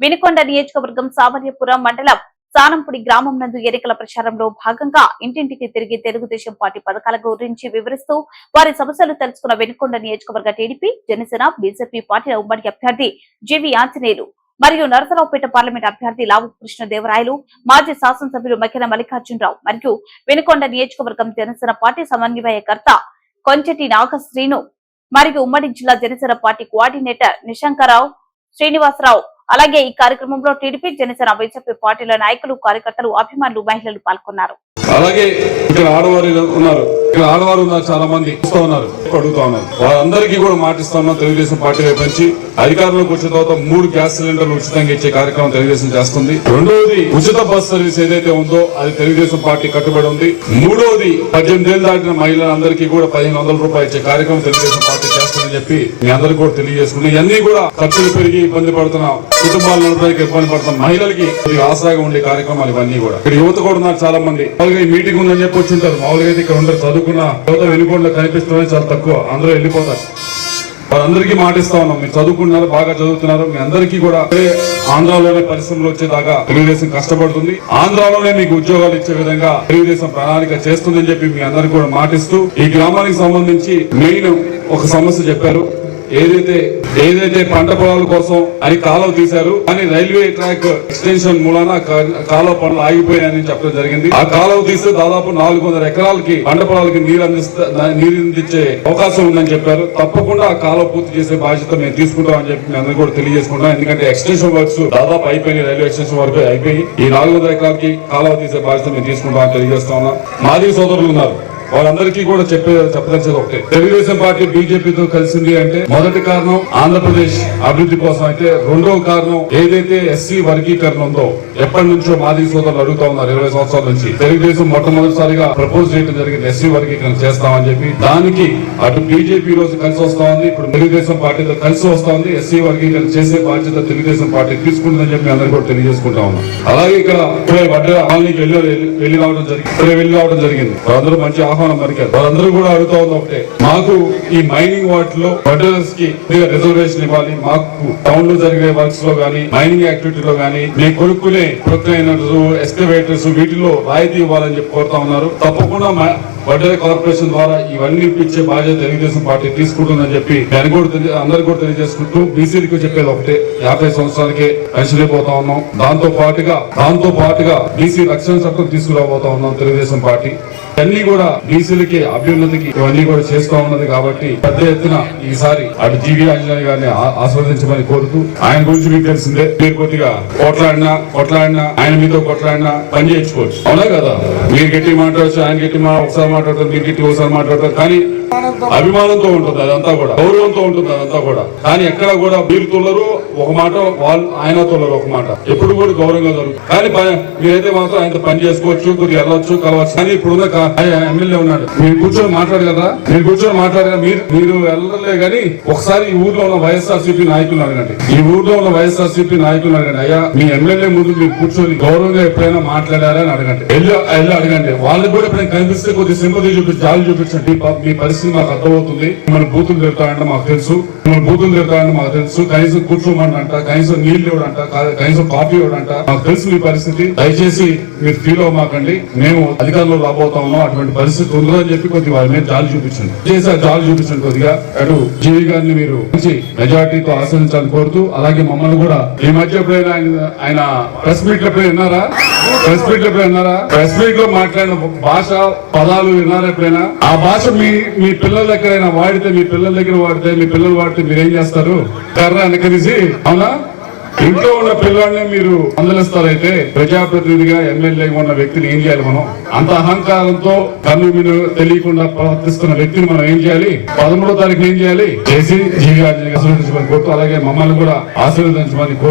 వినుకొండ నియోజకవర్గం సామర్యపురం మండలం సానంపుడి గ్రామం నందు ఎన్నికల ప్రచారంలో భాగంగా ఇంటింటికి తిరిగి తెలుగుదేశం పార్టీ పథకాల గురించి వివరిస్తూ వారి సమస్యలు తెలుసుకున్న వెనుకొండ నియోజకవర్గ టీడీపీ జనసేన బీజేపీ పార్టీల ఉమ్మడి అభ్యర్థి జీవి ఆంజనేయులు మరియు నరసరావుపేట పార్లమెంట్ అభ్యర్థి లావు కృష్ణదేవరాయలు మాజీ శాసనసభ్యులు మకిన మల్లికార్జునరావు మరియు వెనుకొండ నియోజకవర్గం జనసేన పార్టీ సమన్వయకర్త కొంచెటి నాగశ్రీను మరియు ఉమ్మడి జిల్లా జనసేన పార్టీ కోఆర్డినేటర్ నిశంకరావు శ్రీనివాసరావు అలాగే ఈ కార్యక్రమంలో టీడీపీ జనసేన బీజేపీ పార్టీల నాయకులు కార్యకర్తలు అభిమానులు మహిళలు పాల్గొన్నారు. అలాగే ఇక్కడ ఆడవారు ఉన్నారు. ఆడవారు ఉన్నారు చాలా మంది చూస్తూ ఉన్నారు అడుగుతా ఉన్నారు. వాళ్ళందరికీ కూడా మాటిస్తా ఉన్నాం తెలుగుదేశం పార్టీ వైపు నుంచి అధికారంలోకి వచ్చిన తర్వాత మూడు గ్యాస్ సిలిండర్లు ఉచితంగా ఇచ్చే కార్యక్రమం తెలుగుదేశం చేస్తుంది. రెండవది ఉచిత బస్ సర్వీస్ ఏదైతే ఉందో అది తెలుగుదేశం పార్టీ కట్టుబడి ఉంది. మూడవది పద్దెనిమిది ఏళ్ళు దాటిన మహిళలందరికీ కూడా పదిహేను వందల రూపాయలు ఇచ్చే కార్యక్రమం తెలుగుదేశం పార్టీ చేస్తుందని చెప్పి మీ అందరికీ కూడా తెలియజేసుకుని ఇవన్నీ కూడా ఖర్చులు పెరిగి ఇబ్బంది పడుతున్న కుటుంబాలు నడపడానికి ఇబ్బంది పడుతున్న మహిళలకి ఆసరాగా ఉండే కార్యక్రమాలు ఇవన్నీ కూడా. ఇక్కడ యువత కూడా ఉన్నారు చాలా మంది. మామూలుగా ఈ మీటింగ్ ఉందని చెప్పి వచ్చింటారు మామూలుగా అయితే ఇక్కడ ఉండరు చదువుకున్న యువత వెనుకొండలో కనిపిస్తుంది చాలా తక్కువ. అందరూ వెళ్ళిపోతారు. వాళ్ళందరికీ మాటిస్తా ఉన్నాం. మీరు చదువుకున్నారు బాగా చదువుతున్నారు. మీ అందరికీ కూడా ఆంధ్రాలోనే పరిశ్రమలు వచ్చేదాకా తెలుగుదేశం కష్టపడుతుంది. ఆంధ్రాలోనే మీకు ఉద్యోగాలు ఇచ్చే విధంగా తెలుగుదేశం ప్రణాళిక చేస్తుందని చెప్పి మీ అందరికీ కూడా మాటిస్తూ ఈ గ్రామానికి సంబంధించి మెయిన్ ఒక సమస్య చెప్పారు. ఏదైతే ఏదైతే పంట పొలాల కోసం అని కాలువ తీశారు కానీ రైల్వే ట్రాక్ ఎక్స్టెన్షన్ మూలాన కాలువ పనులు ఆగిపోయాయని చెప్పడం జరిగింది. ఆ కాలువ తీస్తే దాదాపు నాలుగు వందల ఎకరాలకి పంట పొలాలకి నీరు అందిస్తా నీరు అందించే అవకాశం ఉందని చెప్పారు. తప్పకుండా ఆ కాలువ పూర్తి చేసే బాధ్యత మేము తీసుకుంటామని చెప్పి మేము అందరూ కూడా తెలియజేసుకుంటాం ఎందుకంటే ఎక్స్టెన్షన్ వర్క్స్ దాదాపు అయిపోయినాయి రైల్వే ఎక్స్టెన్షన్ వర్క్ అయిపోయి. ఈ నాలుగు వందల ఎకరాలకి కాలువ తీసే బాధ్యత మేము తీసుకుంటామని తెలియజేస్తా ఉన్నాం. మాది సోదరులు ఉన్నారు. వాళ్ళందరికీ కూడా చెప్పే చెప్పదలిచేది ఒకటే. తెలుగుదేశం పార్టీ బీజేపీతో కలిసింది అంటే మొదటి కారణం ఆంధ్రప్రదేశ్ అభివృద్ధి కోసం అయితే రెండవ కారణం ఏదైతే ఎస్సీ వర్గీకరణ ఉందో ఎప్పటి నుంచో మాది సోదరులు అడుగుతా ఉన్నారు ఇరవై సంవత్సరాల నుంచి. తెలుగుదేశం మొట్టమొదటిసారిగా ప్రపోజ్ చేయడం జరిగింది. ఎస్సీ వర్గీకరణ చేస్తామని చెప్పి దానికి అటు బీజేపీ రోజు కలిసి వస్తా ఉంది ఇప్పుడు తెలుగుదేశం పార్టీతో కలిసి వస్తా ఉంది. ఎస్సీ వర్గీకరణ చేసే బాధ్యత తెలుగుదేశం పార్టీ తీసుకుంటుందని చెప్పి అందరూ కూడా తెలియజేసుకుంటా ఉన్నాం. అలాగే ఇక్కడ వడ్డ వెళ్ళి రావడం జరిగింది వెళ్ళి రావడం జరిగింది. వాళ్ళందరూ మంచి ఆహ్వానం పలికారు వాళ్ళందరూ కూడా అడుగుతా ఉంది ఒకటే. మాకు ఈ మైనింగ్ వాటిలో బటర్స్కి రిజర్వేషన్ ఇవ్వాలి. మాకు టౌన్లో జరిగే వర్క్స్లో గానీ మైనింగ్ యాక్టివిటీలో గానీ మీ కొడుకునే ప్రొక్లైనర్స్ ఎక్స్కవేటర్స్ వీటిలో రాయితీ ఇవ్వాలని చెప్పి కోరుతా ఉన్నారు. తప్పకుండా బర్త్డే కార్పొరేషన్ ద్వారా ఇవన్నీ ఇప్పించే బాధ్యత తెలుగుదేశం పార్టీ తీసుకుంటుందని చెప్పి నేను కూడా తెలి- అందరికీ కూడా తెలియజేసుకుంటూ బీసీలకు చెప్పేది ఒకటే. యాభై సంవత్సరాలకే పెన్షన్ అయిపోతా ఉన్నాం. దాంతో పాటుగా దాంతో పాటుగా బీసీ రక్షణ చట్టం తీసుకురాబోతా ఉన్నాం తెలుగుదేశం పార్టీ. ఇవన్నీ కూడా బీసీలకి అభ్యున్నతికి ఇవన్నీ కూడా చేస్తూ ఉన్నది కాబట్టి పెద్ద ఎత్తున ఈసారి అటు జీవి ఆంజనేయ గారిని ఆస్వాదించమని కోరుతూ ఆయన గురించి మీకు తెలిసిందే. మీరు కొద్దిగా కొట్లాడినా కొట్లాడినా ఆయన మీతో కొట్లాడినా పని చేయించుకోవచ్చు. అవునా కదా? మీరు గట్టి మాట్లాడచ్చు ఆయన గట్టి మా ఒకసారి మాట్లాడతారు మీరు ఒకసారి మాట్లాడతారు కానీ అభిమానంతో ఉంటుంది అదంతా కూడా గౌరవంతో ఉంటుంది అదంతా కూడా. కానీ ఎక్కడ కూడా మీరు తొలరు ఒక మాట వాళ్ళు ఆయన తొలరు ఒక మాట. ఎప్పుడు కూడా గౌరవంగా జరుగుతుంది కానీ మీరైతే మాత్రం ఆయనతో పని చేసుకోవచ్చు కొద్దిగా వెళ్ళొచ్చు కలవచ్చు. కానీ ఇప్పుడున్న ఎమ్మెల్యే ఉన్నాడు. మీరు కూర్చొని మాట్లాడు కదా మీరు కూర్చొని మాట్లాడు కదా మీరు మీరు వెళ్ళలే కానీ ఒకసారి ఈ ఊర్లో ఉన్న వైఎస్ఆర్ సిపి నాయకులు అడగండి. ఈ ఊర్లో ఉన్న వైఎస్ఆర్ సిపి నాయకులు అడగండి. అయ్యా మీ ఎమ్మెల్యే ముందు మీరు కూర్చొని గౌరవంగా ఎప్పుడైనా మాట్లాడారా అని అడగండి. వెళ్ళి వెళ్ళి అడగండి. వాళ్ళకి కూడా ఎప్పుడైనా కనిపిస్తే కొద్దిగా సింపతి చూపించి జాలి చూపించండి మీ పరిస్థితి మాకు అర్థమవుతుంది. మన బూతులు తిడతాడంటే మాకు తెలుసు. మన బూతులు తిడతాడంటే మాకు తెలుసు. కనీసం కూర్చోమంట కనీసం నీళ్ళు ఇవ్వడంట కనీసం కాఫీ ఇవ్వడంట. మాకు తెలుసు మీ పరిస్థితి. దయచేసి మీరు ఫీల్ అవ్వమాకండి. మేము అధికారంలో రాబోతా ఉన్నాం. అటువంటి పరిస్థితి ఉందని చెప్పి కొద్దిగా వారి మీద జాలి చూపించండి. చేసే జాలి చూపించండి కొద్దిగా. అటు జీవి గారిని మీరు మంచి మెజార్టీతో ఆశ్రయించాలని కోరుతూ అలాగే మమ్మల్ని కూడా ఈ మధ్య ఎప్పుడైనా ఆయన ప్రెస్ మీట్లో ఎప్పుడైనా విన్నారా? ప్రెస్ మీట్లో ఎప్పుడైనా ప్రెస్ మీట్లో మాట్లాడిన భాష పదాలు విన్నారా ఎప్పుడైనా ఆ భాష మీ మీ పిల్లల దగ్గర వాడితే మీ పిల్లల దగ్గర వాడితే మీ పిల్లలు వాడితే మీరు ఏం చేస్తారు? కర్ర వెనకరిసి అవునా? ఇంట్లో ఉన్న పిల్లల్ని మీరు అందలిస్తారైతే ప్రజాప్రతినిధిగా ఎమ్మెల్యేగా ఉన్న వ్యక్తిని ఏం చేయాలి మనం? అంత అహంకారంతో కన్ను మీరు తెలియకుండా ప్రవర్తిస్తున్న వ్యక్తిని మనం ఏం చేయాలి? పదమూడో తారీఖు ఏం చేయాలి? చేసి జీవి ఆశీర్వదించమని కోరుతూ అలాగే మమ్మల్ని కూడా ఆశీర్వదించమని కోరుతూ